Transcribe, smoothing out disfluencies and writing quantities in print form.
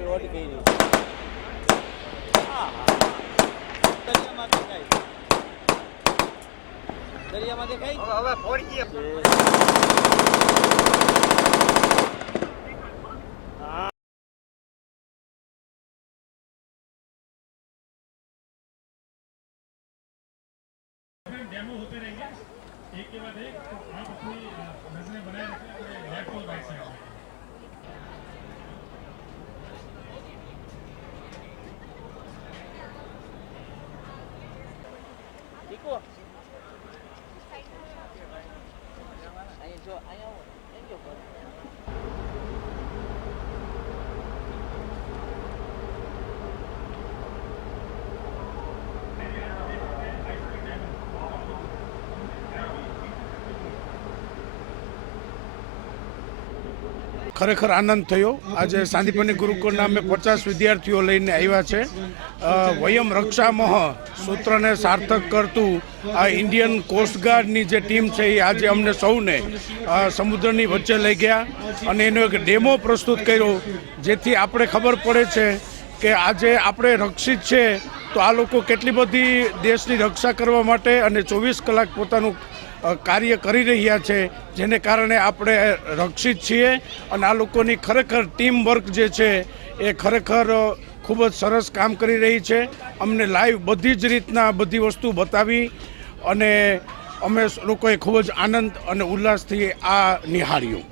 Load કરી દરિયામાં દેખાય હવે ફોડી डेमो होते रहेंगे एक के बाद एक, तो आप अपनी नजरें बनाए रखें अपने लेफ्ट और राइट साइड में। ખરેખર આનંદ થયો। આજે સાંદીપની ગુરુકુળના અમે 50 વિદ્યાર્થીઓ લઈને આવ્યા છે। વયમ રક્ષામહ સૂત્રને સાર્થક કરતું આ ઇન્ડિયન કોસ્ટગાર્ડની જે ટીમ છે એ આજે અમને સૌને સમુદ્રની વચ્ચે લઈ ગયા અને એનો એક ડેમો પ્રસ્તુત કર્યો, જેથી આપણે ખબર પડે છે કે આજે આપણે રક્ષિત છે તો આ લોકો કેટલી બધી દેશની રક્ષા કરવા માટે અને 24 કલાક પોતાનું કાર્ય કરી રહ્યા છે, જેને કારણે આપણે રક્ષિત છીએ। અને આ લોકોની ખરેખર ટીમ વર્ક જે છે એ ખરેખર ખૂબ જ સરસ કામ કરી રહી છે। અમને લાઈવ બધી જ રીતના બધી વસ્તુ બતાવી અને અમે લોકોએ ખૂબ જ આનંદ અને ઉલ્લાસથી આ નિહાળ્યું।